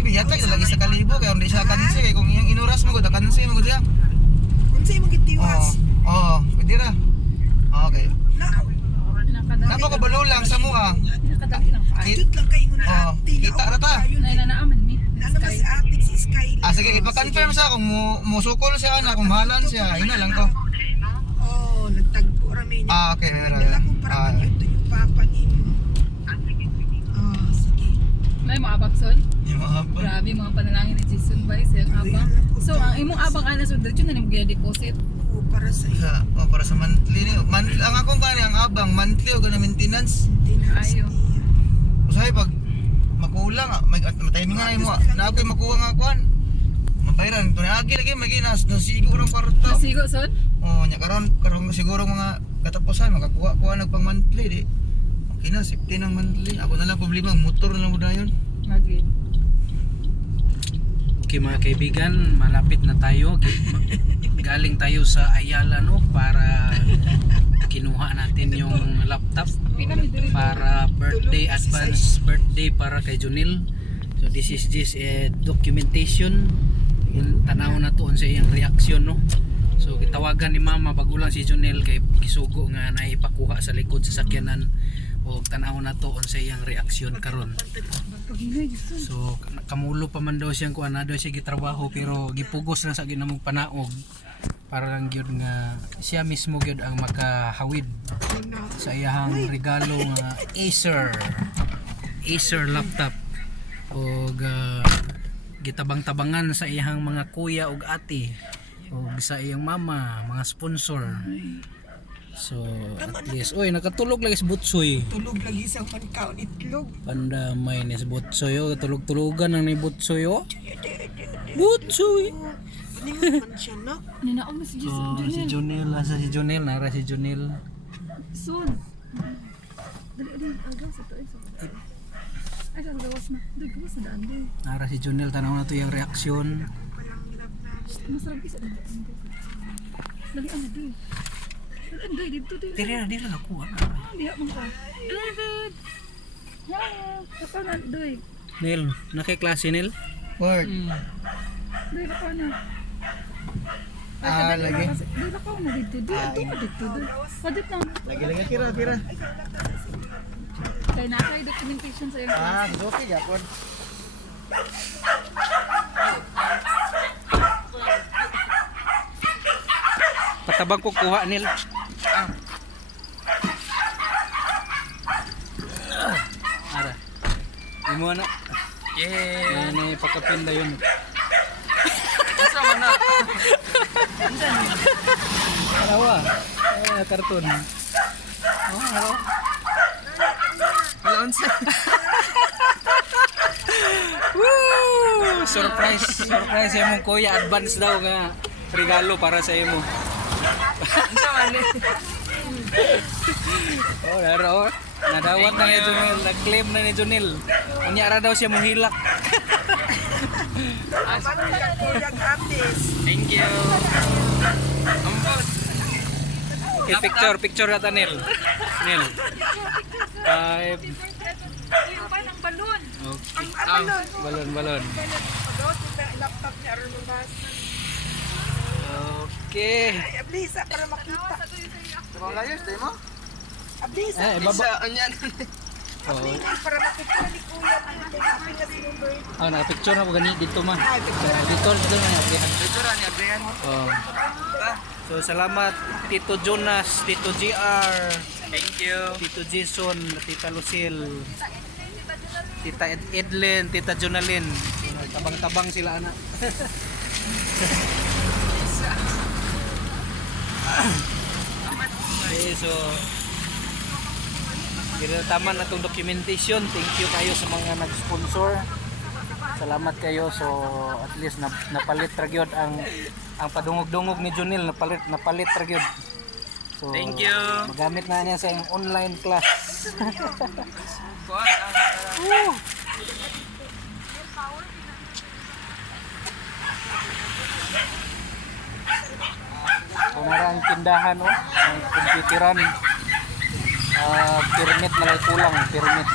biyat lagi lagi sa kalibo kaya hindi siya kansi kaya kung yung inuras mo gud kansi mo gud siya. Unsay imong gitiwas? Oo, pwede ra. Okay. Na Napa ko balo lang sa mua. Nakadali lang. adjut lang kay ngun Oo, ate. kita ra ta. Nailanaaman mi. Ano ba si ate si Sky? Sige, ipa-confirm sa kung musukol siya na kung mahalan siya. Yun na lang ko. Oh, nagtagpo rami niya. Okay, meron. Dala ko para magluto yung papa nimo. Oh, sige. May mga abakson. Yung mga ba? Grabe mga panalangin ni Jason ba sa iyang abang. So ang imong abang ana so diretso na nimo gina-deposit. Oo, para sa iyo. Para sa monthly niyo. Ang akong kani ang abang monthly o gana maintenance. Ayo. Usahay pag makulang may timing nga mo. Na ako'y makuha nga kuan. Mabayran to ni agi lagi maginas no siguro ang kwarta. Sigo son? Oh, nya karon siguro mga katapusan makakuha nagpang monthly di. Okay na, safety ng monthly. Ako na lang problema, motor na lang mo dayon. Lagi. Okay mga kaibigan, malapit na tayo. Galing tayo sa Ayala no para kinuha natin yung laptop para birthday, advance birthday para kay Junil. So this is just a documentation. Yung tanaw na tuon sa iyang reaksyon no. So gitawagan ni mama bagulang si Junil kay gisugo nga naipakuha sa likod sa sakyanan o tanaw na tuon sa iyang reaksyon karon. So kamulo pa man daw siyang kuan na daw siya gitrabaho pero gipugos lang sa ginamong panaog para lang gyud nga siya mismo gyud ang makahawid sa iyang regalo nga Acer laptop o gitabang-tabangan sa iyang mga kuya ug ate o sa iyang mama, mga sponsor. So at least oy nakatulog lagi sa butsoy. Tulog lagi sa mankaon itlog. Pandamay ni sa butsoy oh, tulog-tulogan ang ni butsoy oh. Butsoy. Ni man siya na. Ninaon mo si Jason. Oh, si Junil, asa si Junil, nara si Junil. Son. Dali aga sa to isa. Ay sa gawas na. Dali gawas na daan din. Nara si Junil, tanaw na to yung reaksyon. Masarap isa daan. Dali ana di. Dali dito di. Tira lang ako. Diha man ka. David. Ya, apa na doy. Nil, nakiklase Nil? Word. Doy ka na. Lagi. Doy ka na dito. Dito. Padit na. Lagi tira. Kaya nakay documentation sa iyong class. Okay gapon. Patabang ko kuha Nil. Ara. Imo na. Yeah. Yan pakapinda yun. Asa man na? Alawa. Karton. Oh, hello. Wala unsa. Woo! Surprise sa imong kuya, advance daw nga regalo para sa imo. Unsa man ni? Oh, laro. Nadawat na ni Junil, nag-claim na ni Junil. Unya ra daw siya mohilak. Thank you. Okay, picture ata Nil. Nil. 5. Yung ba ng balon? Okay. Balon. Laptop niya aron mas. Okay. Ay, ablisa para makita. Mga layers tayo mo? Ablisa. Baba. Anyan. Oh. Para makita ni kuya ano yung kasi number. Naka-picture na ko gani dito man. picture. Dito na yan. Picture ni Adrian. Oh. So salamat Tito Jonas, Tito GR, Thank you. Tito Jason, Tita Lucille, Tita Edlen, Tita Jonalyn. Tabang-tabang sila anak. Okay, so ginataman na itong documentation. Thank you kayo sa mga nag-sponsor. Salamat kayo. So at least napalit ra gyud ang padungog-dungog ni Junil, napalit ra gyud. So Thank you. magamit na niya sa iyong online class. Kung narang tindahan ang computeran, permit na lang kulang, permit.